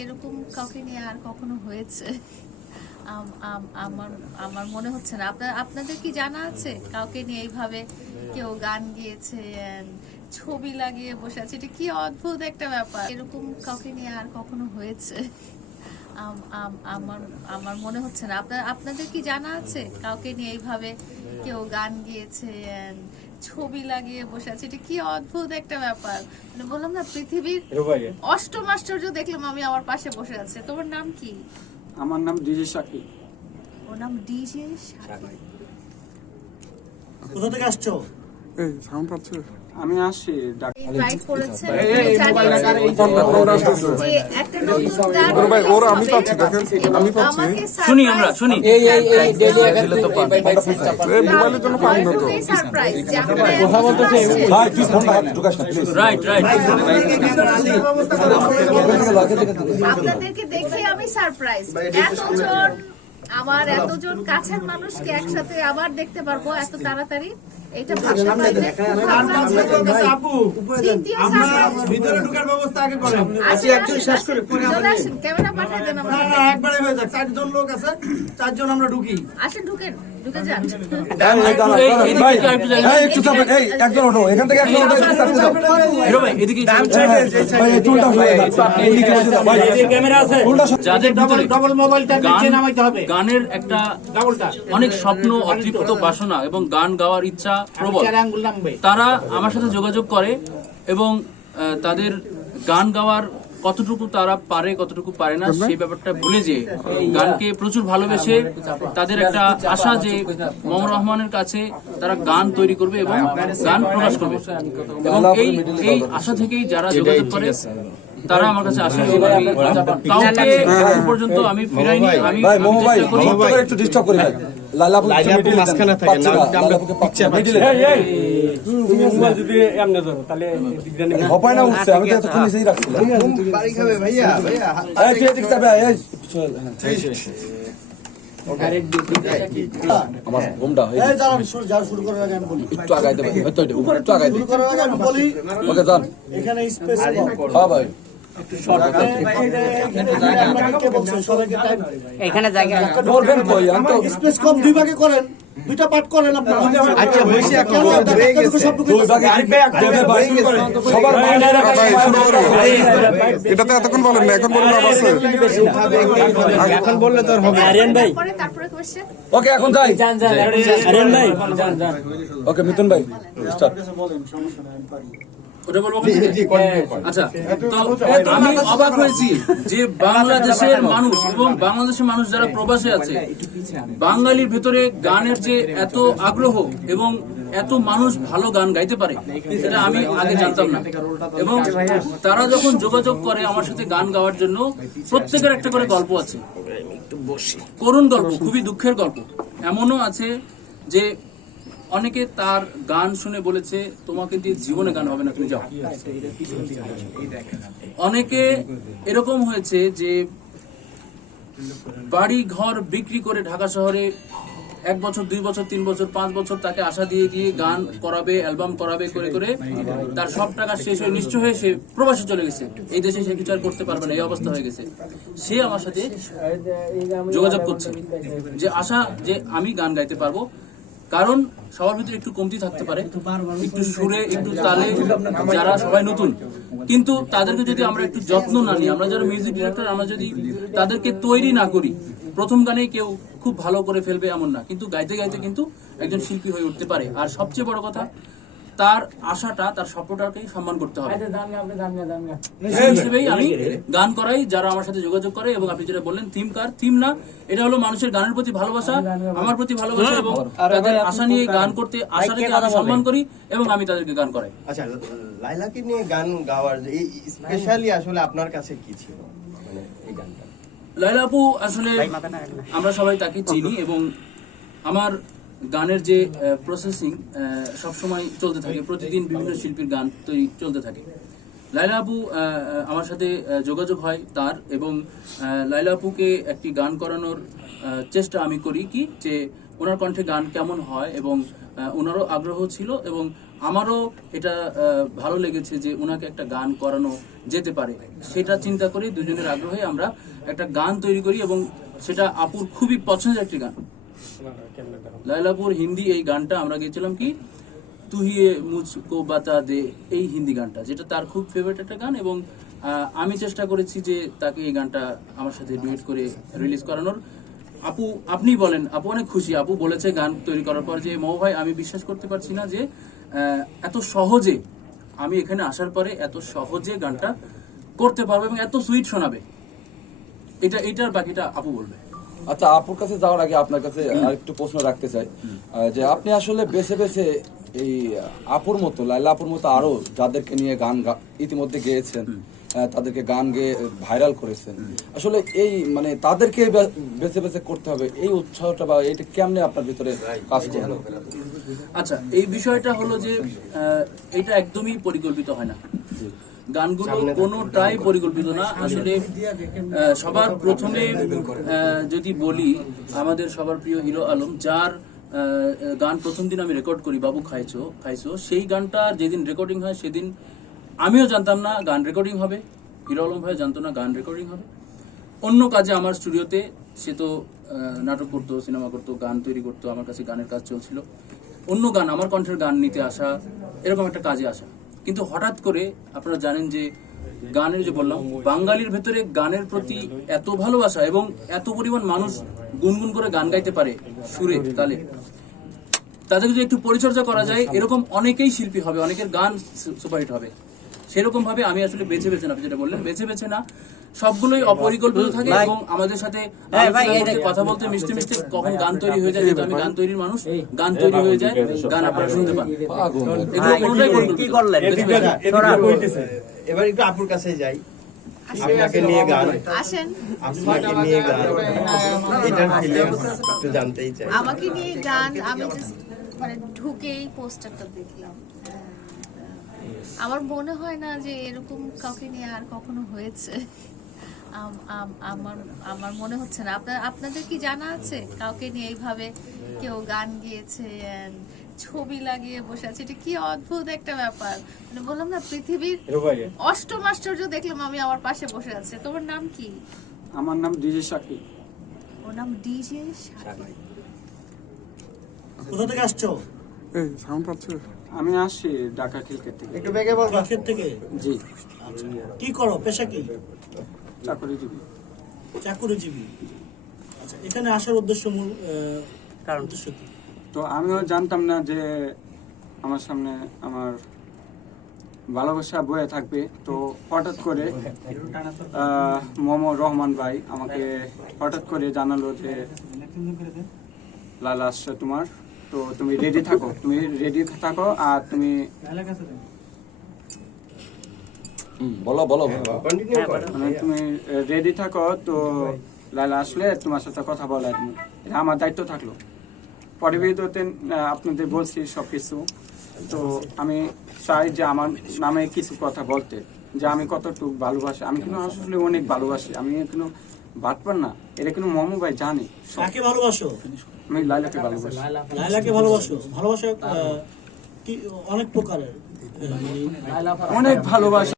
এরকম কাউকে নিয়ে আর কখনো হয়েছে? আম- আম- আমার আমার মনে হচ্ছে না। আপনার, আপনাদের কি জানা আছে? কাউকে নিয়ে এইভাবে কেউ গান গিয়েছে ছবি লাগিয়ে বসে আছে? এটা কি অদ্ভুত একটা ব্যাপার? এরকম কাউকে নিয়ে আর কখনো হয়েছে? আম- আম- আমার আমার মনে হচ্ছে না। আপনার, আপনাদের কি জানা আছে? কাউকে নিয়ে এইভাবে কেউ গান গিয়েছে ছবি লাগিয়ে বসে আছে। এটা কি অদ্ভুত একটা ব্যাপার। মানে বললাম না পৃথিবীর অষ্টম আশ্চর্য দেখলাম আমি আমার পাশে বসে আছে। তোমার নাম কি? আমার নাম ডিজে সাকি। ওর নাম ডিজে কোথা থেকে আসছো? এই সাউন্ড পাচ্ছে? আমি আসি ওর আমি পাচ্ছি দেখেন আমি পাচ্ছি শুনি আমরা শুনি এই এই এই ডেলি surprise এখান থেকে এই বাই বাই চাপা এই মোবাইলের জন্য পানি না তো দেওয়া। সারপ্রাইজ যে আপনারা এত আসছেন। ভাই তুই ফোনটা হাত ঢুকাস না প্লিজ রাইট রাইট আপনাদেরকে দেখে আমি সারপ্রাইজ এতজন আমার এতজন কাছের মানুষকে একসাথে আবার দেখতে পারব এত তাড়াতাড়ি এটা ভাষা বাইরে আপু দ্বিতীয় আমরা ভিতরে ঢোকার ব্যবস্থা আগে করেন আসেন, আসেন, চলে আসেন, ক্যামেরা পাঠিয়ে দেন না না একবারে হয়ে যাক চারজন লোক আছে চারজন আমরা ঢুকি আসেন ঢুকেন ঢুকে যান এই- একটু আরেকটু জায়গা- এই একটু চাপেন এই একজন ওঠো এখান থেকে একজন ওঠো একটু চাপতে দাও হিরো ভাই এদিকে একটু- ভাই এই চুলটা সরে দাও এদিকে বসে দাও ভাই ক্যামেরা আছে চুলটা যাদের ভিতরে ডবল মোবাইলটা নিচে নামাইতে হবে গানের একটা ডাবলটা অনেক স্বপ্ন অতৃপ্ত বাসনা এবং গান গাওয়ার ইচ্ছা প্রবল। তারা আমার সাথে যোগাযোগ করে এবং তাদের গান গাওয়ার কতটুকু তারা পারে কতটুকু পারে না সেই ব্যাপারটা ভুলে যে গানকে প্রচুর ভালোবেসে তাদের একটা আশা যে মোহাম্মদ রহমানের কাছে তারা গান তৈরি করবে এবং গান প্রকাশ করবে। এবং এই এই আশা থেকেই যারা যোগাযোগ করে তারা আমার কাছে আসে। কাউকে এখন পর্যন্ত আমি ফিরাইনি আমি ভাই মোমো ভাই একটু ডিস্টার্ব করি ভাই। লাইলা আপু মাঝখানে থাকে আমরা পিকচার মিডিলে হপায় না? উঠছে আমি তো এতক্ষণ নিচেই রাখছিলাম। বাড়ি খাবে ভাইয়া ভাইয়া এই তুই এদিকে যাবে এই। চল, হ্যাঁ। আমার ঘুমটা এই এই শুরু করার আগে আমি বলি। একটু আগাই দেবে হয়তো উপরে একটু আগাই দিই শুরু করার আগে আমি বলি ওকে যান। এখানে স্পেস হ্যাঁ ভাই। এখানে জায়গা কই তো স্পেস কম দুই ভাগে করেন। দুইটা পার্ট করেন আপনারা। আচ্ছা বসে এখন হয়ে গেছে। দুই ভাগে সবার মাইন্ড ভাই শুরু করব এটাতে এতক্ষণ বলেন না এখন বলুন আবার আছে এখন বললে তো আর হবে পরে তারপরে ওকে এখন যাই। যান যান আরেন ভাই। যান যান। ওকে মিথুন ভাই স্টার্ট ওটা বলব আচ্ছা তো আমি অবাক হয়েছি যে বাংলাদেশের মানুষ এবং বাংলাদেশের মানুষ যারা প্রবাসে আছে বাঙালির ভেতরে গানের যে এত আগ্রহ এবং এত মানুষ ভালো গান গাইতে পারে সেটা আমি আগে জানতাম না। এবং তারা যখন যোগাযোগ করে আমার সাথে গান গাওয়ার জন্য প্রত্যেকের একটা করে গল্প আছে। করুণ গল্প খুবই দুঃখের গল্প। এমনও আছে যে অনেকে তার গান শুনে বলেছে, তোমাকে দিয়ে জীবনে গান হবে না, তুমি যাও। অনেকে এরকম হয়েছে যে বাড়ি ঘর বিক্রি করে ঢাকা শহরে এক বছর, দুই বছর, তিন বছর, পাঁচ বছর তাকে আশা দিয়ে দিয়ে গান করাবে, অ্যালবাম করাবে, করে করে তার সব টাকা শেষ হয়ে, নিশ্চয় হয়ে সে প্রবাসে চলে গেছে। এই দেশে সে কিছু আর করতে পারবে না, এই অবস্থা হয়ে গেছে। সে আমার সাথে যোগাযোগ করছে যে, আশা যে আমি গান গাইতে পারব কারণ সবার ভিতরে একটু কমতি থাকতে পারে, একটু সুরে, একটু তালে, যারা সবাই নতুন। কিন্তু তাদেরকে যদি আমরা একটু যত্ন না নিই, আমরা যারা মিউজিক ডিরেক্টর আমরা যদি তাদেরকে তৈরি না করি, প্রথম গানেই কেউ খুব ভালো করে ফেলবে এমন না। কিন্তু গাইতে গাইতে কিন্তু একজন শিল্পী হয়ে উঠতে পারে। আর সবচেয়ে বড় কথা তার আশাটা তার স্বপ্নটাকেই সম্মান করতে হবে। হিসেবেই আমি গান করাই যারা আমার সাথে যোগাযোগ করে এবং আপনি যেটা বললেন থিম কার থিম না এটা হলো মানুষের গানের প্রতি ভালোবাসা আমার প্রতি ভালোবাসা এবং তাদের আশা নিয়ে গান করতে আশাটাকে আমি সম্মান করি এবং আমি তাদেরকে গান করাই। আচ্ছা লাইলাকে নিয়ে গান গাওয়ার স্পেশালি আসলে আপনার কাছে কি ছিল? মানে এই গানটা। লাইলা আপু আসলে আমরা সবাই তাকে চিনি এবং আমার গানের যে প্রসেসিং সবসময় চলতে থাকে, প্রতিদিন বিভিন্ন শিল্পীর গান তৈরি চলতে থাকে। লাইলা আপু আমার সাথে যোগাযোগ হয় তার এবং লাইলা আপুকে একটি গান করানোর চেষ্টা আমি করি কি যে, ওনার কণ্ঠে গান কেমন হয় এবং ওনারও আগ্রহ ছিল এবং আমারও এটা ভালো লেগেছে যে ওনাকে একটা গান করানো যেতে পারে। সেটা চিন্তা করে দুজনের আগ্রহে আমরা একটা গান তৈরি করি এবং সেটা আপুর খুবই পছন্দের একটি গান। লাইলাপুর হিন্দি এই গানটা আমরা গেছিলাম কি? তুহিয়ে মুঝকো বাতা দে, এই হিন্দি গানটা, যেটা তার খুব ফেভারিট একটা গান এবং আমি চেষ্টা করেছি যে তাকে এই গানটা আমার সাথে ডুয়েট করে রিলিজ করানোর। আপু, আপনি বলেন, আপু অনেক খুশি। আপু বলেছে গান তৈরি করার পর যে, মৌ ভাই, আমি বিশ্বাস করতে পারছি না যে এত সহজে, আমি এখানে আসার পরে এত সহজে গানটা করতে পারব এবং এত সুইট শোনাবে। এটা, এটার বাকিটা আপু বলবে। আচ্ছা আপুর কাছে যাওয়ার আগে আপনার কাছে আরেকটু প্রশ্ন রাখতে চাই। যে আপনি আসলে বেছে বেছে এই আপুর মতো লাইলা আপুর মতো আরও যাদেরকে নিয়ে গান ইতিমধ্যে গেয়েছেন তাদেরকে গান গেয়ে ভাইরাল করেছেন। আসলে এই মানে তাদেরকে বেছে বেছে করতে হবে এই উৎসাহটা বা এটা কেমনে আপনার ভিতরে কাজ করল আচ্ছা এই বিষয়টা হলো যে আহ, এটা একদমই পরিকল্পিত হয় না। গানগুলো কোনোটাই পরিকল্পিত না। আসলে সবার প্রথমে যদি বলি আমাদের সবার প্রিয় হিরো আলম যার গান প্রথম দিন আমি রেকর্ড করি বাবু খাইছো খাইছো সেই গানটা যেদিন রেকর্ডিং হয় সেদিন আমিও জানতাম না গান রেকর্ডিং হবে। হিরো আলম ভাই জানতো না গান রেকর্ডিং হবে। অন্য কাজে আমার স্টুডিওতে সে তো নাটক করতো সিনেমা করতো গান তৈরি করতো আমার কাছে গানের কাজ চলছিল। অন্য গান আমার কণ্ঠের গান নিতে আসা এরকম একটা কাজে আসা। কিন্তু হঠাৎ করে আপনারা জানেন যে গানের যে বললাম, বাঙালির ভেতরে গানের প্রতি এত ভালোবাসা এবং এত পরিমাণ মানুষ গুনগুন করে গান গাইতে পারে সুরে, তালে। তাদের যদি একটু পরিচর্যা করা যায়, এরকম অনেকেই শিল্পী হবে, অনেকের গান সুপারহিট হবে। সেরকম ভাবে আমি আসলে বেছে বেছে না যেটা বললেন বেছে বেছে না। সবগুলোই অপরিকল্পিত থাকে এবং আমাদের সাথে আলোচনা কথা বলতে মিশতে মিশতে কখন গান তৈরি হয়ে যায় যেহেতু আমি গান তৈরির মানুষ গান তৈরি হয়ে যায় গান আপনারা শুনতে পান। এগুলো কোনোটাই। এবার একটু আপুর কাছে যাই। আপনাকে নিয়ে গান। আপনাকে নিয়ে গান। এটার ফিলিংস একটু জানতেই চাই। আমাকে নিয়ে গান আমি মানে ঢুকেই পোস্টারটা দেখলাম। আমার মনে হয় না যে এরকম কাউকে নিয়ে আর কখনো হয়েছে। আম- আম- আমার আমার মনে হচ্ছে না। আপনার আপনাদের কি জানা আছে? কাউকে নিয়ে এইভাবে কেউ গান গিয়েছে ছবি লাগিয়ে বসে আছে। এটা কি অদ্ভুত একটা ব্যাপার। মানে বললাম না পৃথিবীর অষ্টম আশ্চর্য দেখলাম আমি আমার পাশে বসে আছে। তোমার নাম কি? আমার নাম ডিজে সাকি ওর নাম ডিজে কোথা থেকে আসছো? এই সাউন্ড পাচ্ছে? আমি আসছি ঢাকা খিলকে থেকে। একটু বেগে বলবা। রাখের থেকে? জি। আচ্ছা। কি করো? পেশা কি? চাকরিজীবী। চাকুরিজীবী। আচ্ছা এখানে আসার উদ্দেশ্য মূল কারণ? উদ্দেশ্য কি? তো আমিও জানতাম না যে আমার সামনে আমার ভালোবাসা বয়ে থাকবে। তো হঠাৎ করে মোহাম্মদ রহমান ভাই আমাকে হঠাৎ করে জানালো যে লালা আসছে তোমার। তো তুমি রেডি থাকো তুমি রেডি থাকো আর তুমি বলো বলো। কন্টিনিউ করো। মানে তুমি রেডি থাকো তো লালা আসলে তোমার সাথে কথা বলা এটা আমার দায়িত্ব থাকল। পরিবেদতে আপনাদের বলছি সব কিছু তো আমি চাই যে আমার নামে কিছু কথা বলতে যে আমি কতটুকু ভালোবাসি। আমি কিন্তু আসলে অনেক ভালোবাসি। আমি কিন্তু বাটপার না এটা কিন্তু মমু ভাই জানে। কাকে ভালোবাসো? আমি লাইলাকে ভালোবাসি। লাইলাকে ভালোবাসো? ভালোবাসা আহ, কি অনেক প্রকারের। অনেক ভালোবাসি।